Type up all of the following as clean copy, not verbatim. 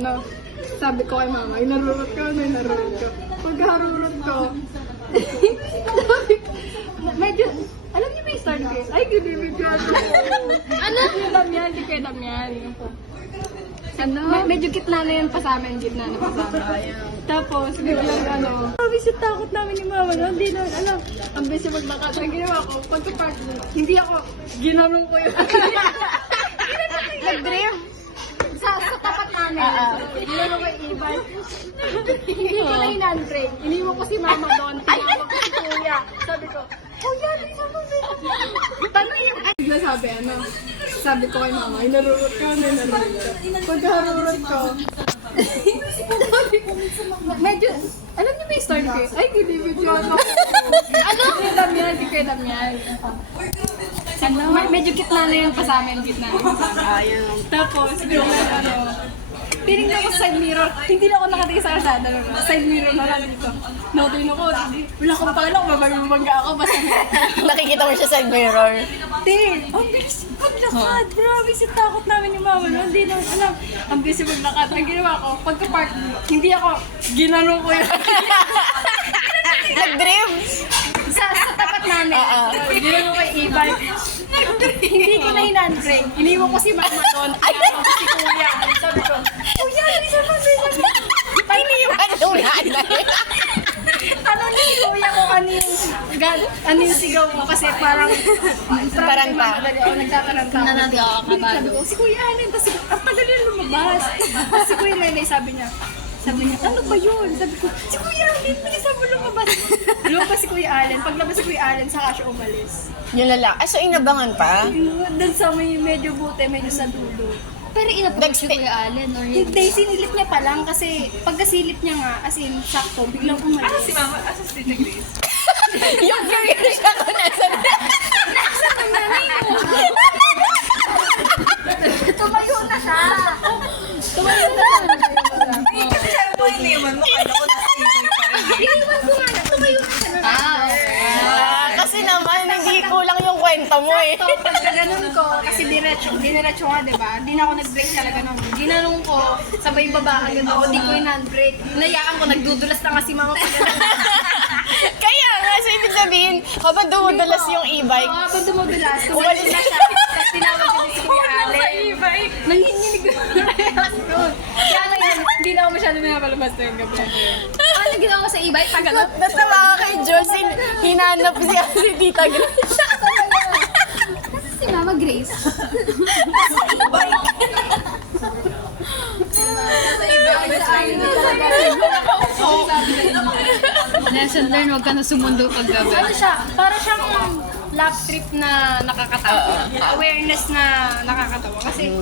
No, sabi ko kay mama, inarurot ko. Pagharurot ko, sabi ko, medyo, alam niyo ba yung start case? Ay, ginibig ko. Ano? Yung Damian, si Kuya Damian. Ano? Medyo gitna na yun pa sa amin, gitna na pa sa amin. Tapos, biglang ano, sabi siya takot namin ni mama, no? Hindi namin alam. Ang besi maglakad. Ang ginawa ko, pagka-park, hindi ako, ginanong ko yun. Nag-dream? Sa tapat namin. Ginanong ko yung e-bike. Hindi ko na in-unbrake. Iniwan ko si mama doon. Tinawag ko si kuya. Sabi ko, kuya, hindi ka ba? Tanong yung bigla sabi ko kay mama, inarurot ko. Pagkarurot ko, medyo, alam niyo ba yung start case? Ay, ginibig ko. Ano? Kuya Damian, si Kuya Damian. Ano? Medyo gitna na yun pa sa amin, gitna na yun pa sa amin. Tapos, tinignan ko sa side mirror, hindi na ako nakatingin sa kalsada. Side mirror na lang dito. Notin ako, wala akong pakialam, mabagabangga ako. Basta Nakikita mo siya sa mirror. ang bilis maglakad. Grabe, si takot namin ni mama. No? Hindi naman alam. Ang bilis maglakad. Ang ginawa ko, pagka-park, hindi ako, ginanong ko yun. Nag-dream? sa tapat namin. Ginanong ko yung e-bike. Hindi ko na in-unbrake. Iniwan ko si mama doon. Tinawag ko si kuya. Sabi ko, kuya, hindi sa pag-break. Iniwan yung nanay. Tanong ni kuya ko ano yung sigaw mo kasi parang Taranta. Nagtataranta ako. Sabi ko, si Kuya Allen, tapos ang tagal yun lumabas. Tapos si Kuya Nenay sabi niya, ano ba yun? Sabi ko, si Kuya Allen, bilisan mo lumabas. Lumabas si Kuya Allen. Paglabas si Kuya Allen, saka siya umalis. Yung lalaki. So, inabangan pa? Doon sa may medyo buti, medyo sa dulo. Pero inapproach si Kuya Allen or Hindi, sinilip niya pa lang kasi pagkasilip niya nga, as in, sakto, biglang umalis. Si Mama, asa si Tita Grace? Yung curious siya kung nasan. Tumayo na siya! Kasi sabi mo, iniwan mo, kala ko nasa ibay pa rin. Iniwan ko nga na, tumayo na siya na. Kasi naman, hindi kulang yung kwento mo eh. So, pagka ganun ko, kasi diniretso nga, di ba? Di na ako nag-brake talaga nung ginanong ko, sabay baba agad ako, di ko in-brake. Hinayaan ko, nagdudulas na kasi mama pag Kaya nga, so ibig sabihin, habang dumudulas yung e-bike, Oo, habang dumudulas, tumayo na siya. Tapos tinawag ko si Kuya Allen. Nanginginig ko na yun. Kaya ngayon, hindi na ako masyado pinapalabas na yung gabi. ano ginawa mo sa e-bike? Tagalog? natawa ka kay Jules, hinanap siya si Tita Grace. Kasi si Mama Grace. Lesson learned, huwag ka na sumundo paggabi. Ano siya? Para siyang lap trip na nakakatawa. Awareness na nakakatawa. Kasi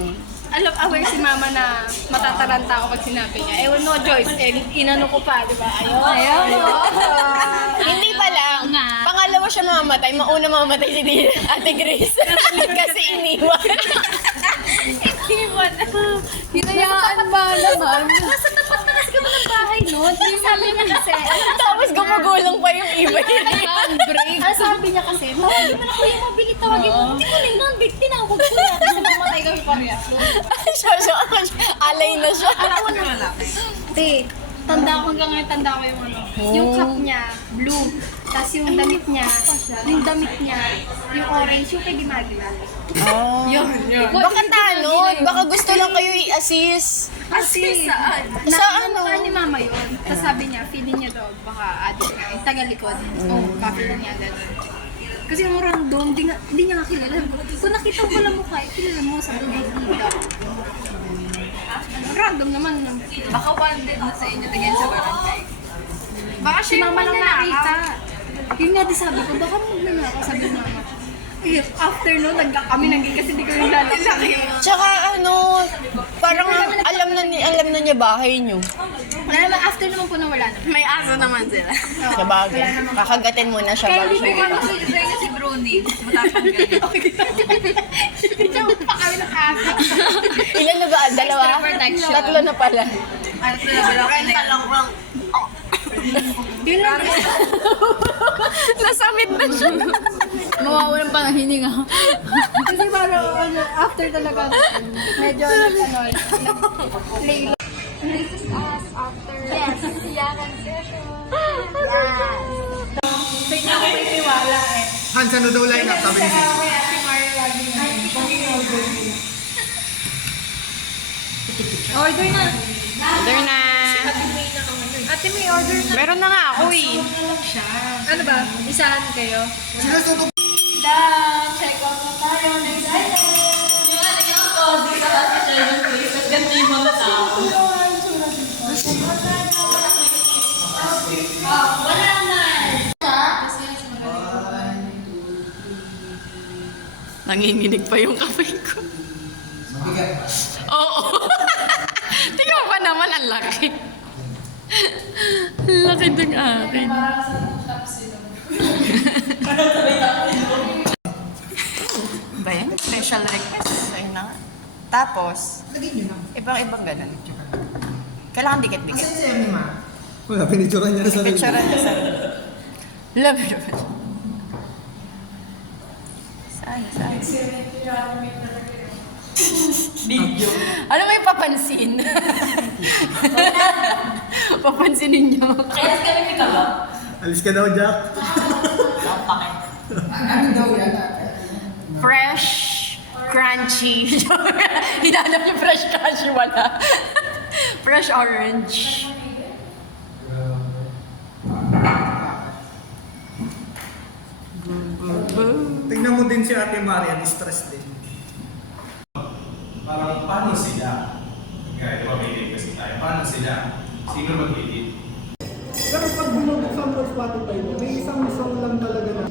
aware si mama na matataranta ako pag sinabi niya. No choice. Inano ko pa, di ba? Ayaw. Hindi pa lang. Nga. Pangalawa siya mamamatay, mauna mamamatay si Ate Grace. Kasi iniwan. Iwan. Hinayaan ba naman? Nasa tapat na kasi kami ng bahay noon. Sabi niya kasi, Tapos gumagulong pa yung e-bike. Break. ano sabi niya kasi, tawagin mo na kuya mabili, tawagin mo. Hindi ko na non-big, tinawag ko na. Kasi mamatay kami parehas. Alay na siya. Alam mo na. Te, tanda ko hanggang ngayon, tanda ko yung ano. Yung cup niya, blue. Tapos yung damit niya, yung orange, yung kay Di Magna. Yun. Baka tanod, baka gusto lang kayo i-assist. Kasi, Sa ano? Sa ni mama yun. Tapos sabi niya, feeling niya daw, baka adik nga. Yung tagalikod. Kapil niya, gano'n. Kasi yung random, di niya nga kilala. Kung nakita ko lang mukha, kilala mo sa doon dito. Random naman. Baka one day na sa inyo tingin sa barangay. Baka si mama lang nakita. Yun nga di sabi ko, baka magnanakaw, sabi ni mama. Eh, after no, kami naging kasi di ko yung lalaki. Tsaka ano, parang alam na niya bahay niyo. Wala naman, after naman po na wala na. May aso naman sila. Sa bagay. Kakagatin mo na siya. Kaya hindi bago ko siya- ano, Kaya si Bruni, matapang hindi siya pa kami ng aso. Ilan na ba? Dalawa? Extra protection. Tatlo na pala. Ano sila, renta lang lang. Yun lang. Nasamit na siya. Mawawalan pa ng hininga. Kasi parang after talaga, medyo play This is us after. Yes. Iyakan session. Hans, ano daw line up? Sabi ni Sis. Order na. Order na. Ate, may order na. Meron na nga ako eh. Ano ba? Isahan kayo? Sino sutok? Check out na tayo. Next item. Nanginginig pa yung kamay ko. Mabigat ba? Oo. Tingnan mo pa naman, ang laki. Ang laki ng akin. Ba yan? Special request. Ayun na nga. Tapos, ibang-ibang ganun. Kailangan dikit-dikit. Asan si Emmy, ma? Wala, pinicturan niya sa Picture na sa... Love it. Saan? Video. Ano may papansin? Papansinin nyo. Alis ka daw, Jack. Ano daw yan? Fresh, crunchy. Hinanap yung fresh crunchy, wala. Fresh orange. Tingnan mo din si Ate Marian, stress din. Parang paano sila? Kaya diba may date kasi tayo. Paano sila? Sino mag-edit? Pero pag bumubuksan mo Spotify mo, may isang song lang talaga na.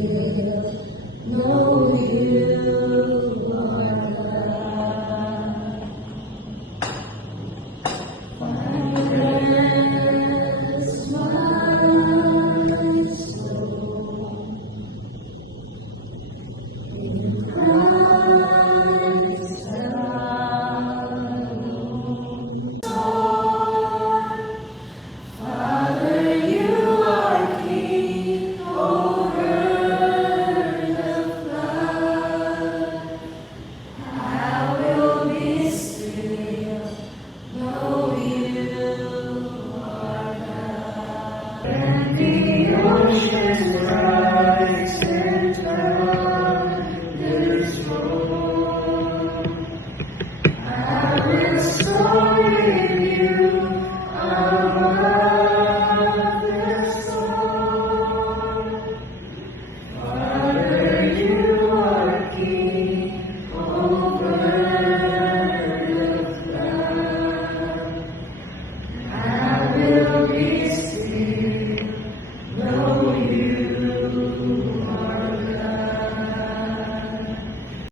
Will be